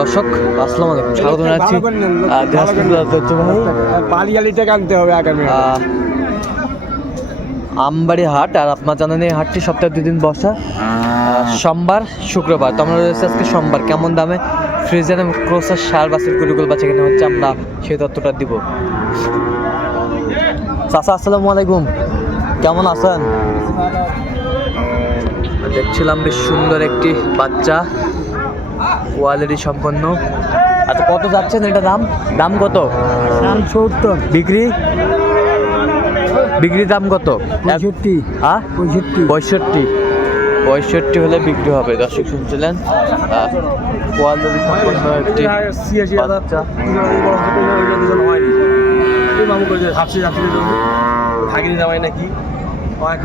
দর্শক আসসালামু আলাইকুম স্বাগত জানাচ্ছি। আনতে হবে আগামী আমবাড়ি হাট আর আপনার জানেন এই হাটটি সপ্তাহে দুদিন বসা। সোমবার শুক্রবার। তো আমরা রয়েছে আজকে সোমবার। কেমন দামে ফ্রিজের এবং ক্রোসার সার বাসের গুলিগুল বাচ্চা কিনে হচ্ছে আমরা সেই তথ্যটা দিব। চাচা আসসালামু আলাইকুম। কেমন আছেন? দেখছিলাম বেশ সুন্দর একটি বাচ্চা। কোয়ালিটি সম্পন্ন। আচ্ছা কত যাচ্ছেন এটা দাম? দাম কত? সত্তর। বিক্রি? বিক্রি দাম কত? পঁয়ষট্টি। হ্যাঁ? পঁয়ষট্টি। পঁয়ষট্টি। পঁয়ষট্টি হলে বিক্রি হবে দর্শক শুনছিলেন। কোয়ালিটি সম্পন্ন একটি বাচ্চা। ভাগিনি নাকি? হয়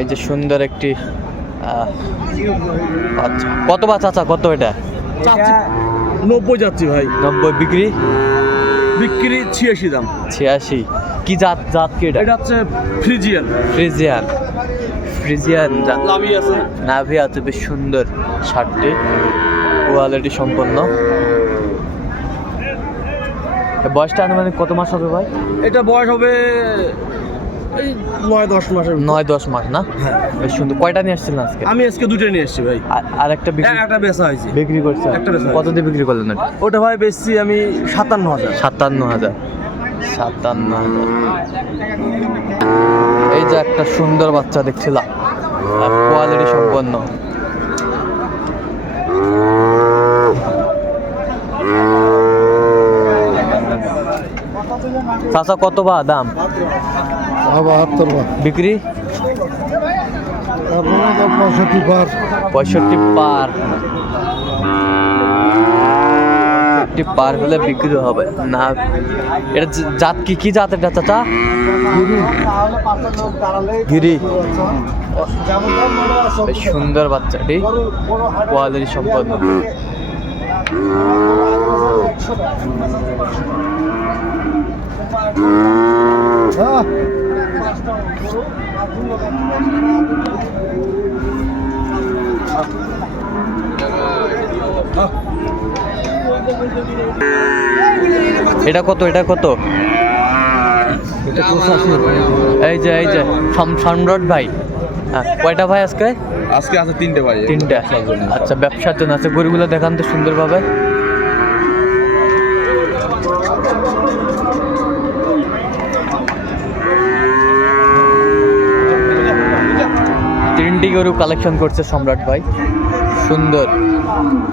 এই যে সুন্দর একটি কত বাচ্চা চাচা কত এটা? নব্বই যাচ্ছি ভাই। নব্বই বিক্রি? বিক্রি ছিয়াশি দাম। ছিয়াশি। কি জাত জাত কি এটা? এটা হচ্ছে ফ্রিজিয়ান। ফ্রিজিয়ান। ফ্রিজিয়ান জাত। লাভি আছে। নাভি আছে বেশ সুন্দর শার্টটি। কোয়ালিটি সম্পন্ন। বয়সটা আনুমানিক কত মাস হবে ভাই? এটা বয়স হবে এই নয় দশ মাসের নয় দশ মাস না? হ্যাঁ। বেশ সুন্দর। কয়টা নিয়ে আসছিলেন আজকে? আমি আজকে দুটো নিয়ে এসেছি ভাই। আর- একটা বিক্রি একটা বেচা হয়েছে। বিক্রি করছেন? একটা বেচা কত দিয়ে বিক্রি করলেন ওটা ভাই বেচছি আমি সাতান্ন হাজার। সাতান্ন হাজার। সাতান্ন হাজার। এই যে একটা সুন্দর বাচ্চা দেখছিলাম। কোয়ালিটি সম্পন্ন। চাচা কত বা দাম? বাহাত্তর বিক্রি? পঁয়ষট্টি পার। পঁয়ষট্টি পার। পার হলে বিক্রি হবে। না এটা জাত কি কি জাত এটা চাচা? গিরি সুন্দর বাচ্চাটি কোয়ালিটি সম্পন্ন। এটা কত এটা কত? এই যে এই যে সম- সম্রাট ভাই। হ্যাঁ, কয়টা ভাই আজকে? আজকে আছে তিনটে ভাই। তিনটা। আচ্ছা ব্যবসার জন্য আছে। গরুগুলো দেখান তো সুন্দরভাবে। তিনটি গরু কালেকশন করছে সম্রাট ভাই। সুন্দর।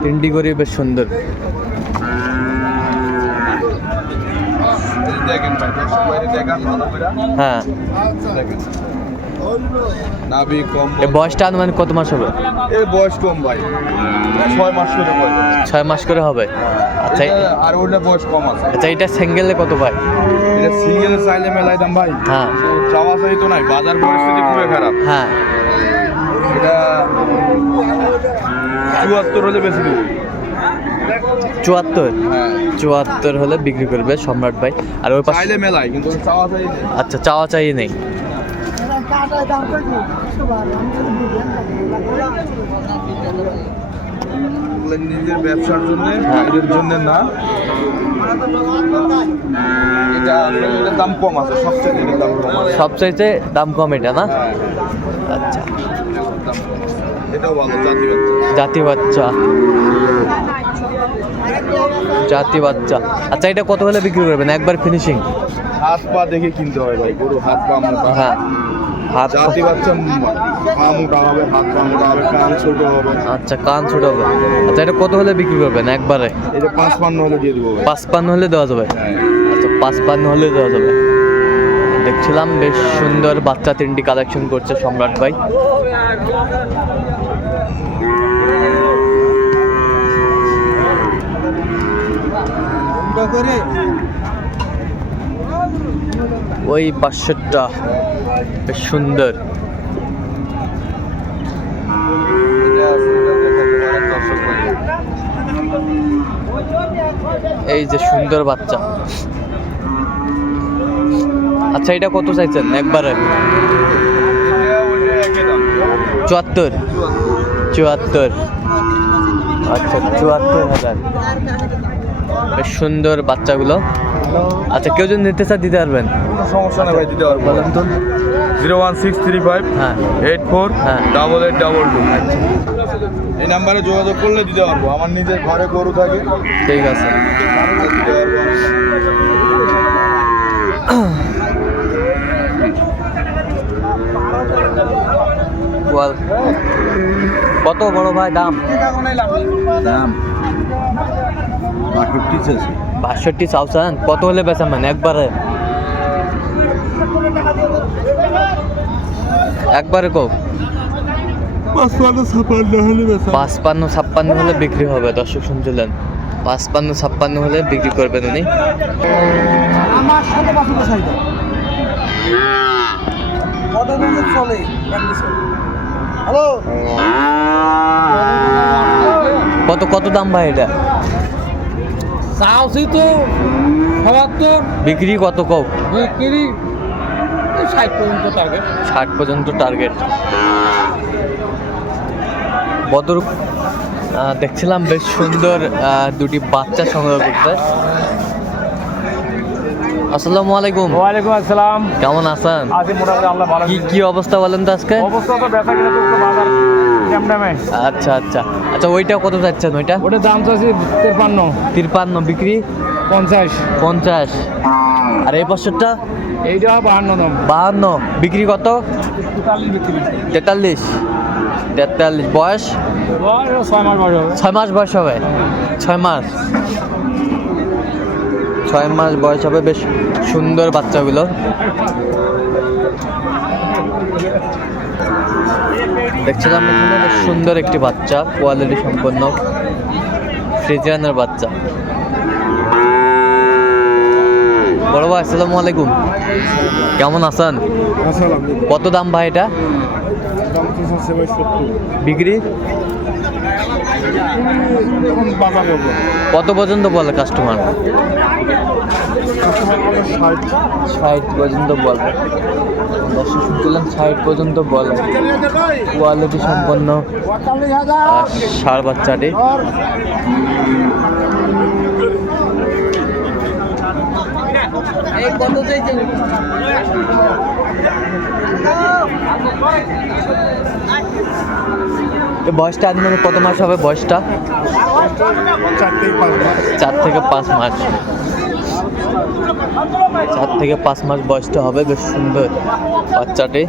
তিনটি গরু বেশ সুন্দর। হ্যাঁ। দেখেন নাভি কম বয়সটা আনুমানিক কত মাস হবে? এর বয়স কম ভাই। ছয় মাস করে ছয় মাস করে হবে? আচ্ছা আর ওটা বয়স কম আছে। আচ্ছা এটা সিঙ্গেলে কত ভাই? এটা সিঙ্গেল চাইলে মেলাই দাম ভাই। হ্যাঁ। চাওয়া চাই তো নাই বাজার পরিস্থিতি খুবই খারাপ। হ্যাঁ। এটা চুয়াত্তর হলে বেশি দেবো চুয়াত্তর? হ্যাঁ। চুয়াত্তর হলে বিক্রি করবে সম্রাট ভাই। আর ওই পাশে মেলাই কিন্তু। আচ্ছা চাওয়া চাই নেই। নিজের ব্যবসার জন্য হ্যাঁ। জন্য না। এটা দাম কম আছে সবচেয়ে দাম কম সবচাইতে দাম কম এটা না? হ্যাঁ, আচ্ছা। জাতি বাচ্চা জাতি বাচ্চা আচ্ছা এটা কত হলে বিক্রি করবেন? একবার ফিনিশিং হাত পা দেখে কিনতে হয় ভাই গরু হাত পা মোটা। হ্যাঁ হাত জাতি বাচ্চা পা মোটা হবে হাত পা মোটা হবে কান ছোট হবে। আচ্ছা কান ছোট হবে। আচ্ছা এটা কত হলে বিক্রি করবেন? একবারে? এটা পাঁচ পান্ন হলে দিয়ে দেবো পাঁচ পান্ন হলে দেওয়া যাবে? হ্যাঁ। আচ্ছা পাঁচ পান্ন হলে দেওয়া যাবে। দেখছিলাম, বেশ সুন্দর বাচ্চা তিনটি কালেকশন করছে সম্রাট ভাই ওই পাঁচশোটা, বেশ সুন্দর। এই যে সুন্দর বাচ্চা আচ্ছা এটা কত চাইছেন? একবারে। চুয়াত্তর। চুয়াত্তর। আচ্ছা চুয়াত্তর হাজার। বেশ সুন্দর বাচ্চাগুলো। আচ্ছা কেউ যদি নিতে চান দিতে পারবেন। সমস্যা নেই ভাই দিতে পারব। বলেন তো zero one six three five হ্যাঁ। এইট ফোর হ্যাঁ। Double eight double two. এই নাম্বারে যোগাযোগ করলে দিতে পারব। আমার নিজের ঘরে গরু থাকে। ঠিক আছে দিতে পারব বল। কত বড় ভাই দাম? দাম বাষট্টি চাউসান কত হলে বেচা মানে একবারে? একবারে কো। পাঁচপান্ন ছাপ্পান্ন হলে বিক্রি হবে দর্শক শুনছিলেন। পাঁচপান্ন ছাপ্পান্ন হলে বিক্রি করবেন উনি। আমার সাথে কত হ্যালো কত কত দাম ভাই এটা? চাওছি তো সবাত্তর। বিক্রি কত কও? বিক্রি ষাট পর্যন্ত টার্গেট ষাট পর্যন্ত টার্গেট বদর দেখছিলাম বেশ সুন্দর দুটি বাচ্চা সংগ্রহ করতে। আসসালামু আলাইকুম। ওয়ালাইকুম আসসালাম। কেমন আছেন? আছি মোটামুটি আল্লাহ ভালো কি কি অবস্থা বলেন তো আজকে? অবস্থা তো বেচা কিনা তো বাজার আচ্ছা আচ্ছা। আচ্ছা ওইটা কত যাচ্ছেন ওইটা? ওটার দাম চাচ্ছি তেপান্ন তিরপান্ন বিক্রি? পঞ্চাশ। পঞ্চাশ। আর এই বছরটা এইটা বাহান্ন দাম। বাহান্ন। বিক্রি কত? তেতাল্লিশ তেতাল্লিশ। বয়স ছয় মাস বয়স হবে। ছয় মাস বয়স হবে। ছয় মাস। ছয় মাস বয়স হবে বেশ সুন্দর বাচ্চাগুলো। দেখছিলাম এখানে বেশ সুন্দর একটি বাচ্চা কোয়ালিটি সম্পন্ন ফ্রিজিয়ানের বাচ্চা। বড় ভাই আসসালামু আলাইকুম। কেমন আছেন? কত দাম ভাই এটা? আছে ভাই সত্তর। বিক্রি? কত? পর্যন্ত বলে কাস্টমার ষাট। পর্যন্ত বলে। দর্শক শুনছিলাম ষাট পর্যন্ত বলে। কোয়ালিটি সম্পন্ন ষাঁড় বাচ্চাটি। তো বয়সটা আনুমানিক কত মাস হবে বয়সটা? চার থেকে পাঁচ মাস। চার থেকে পাঁচ মাস বয়সটা হবে বেশ সুন্দর বাচ্চাটি।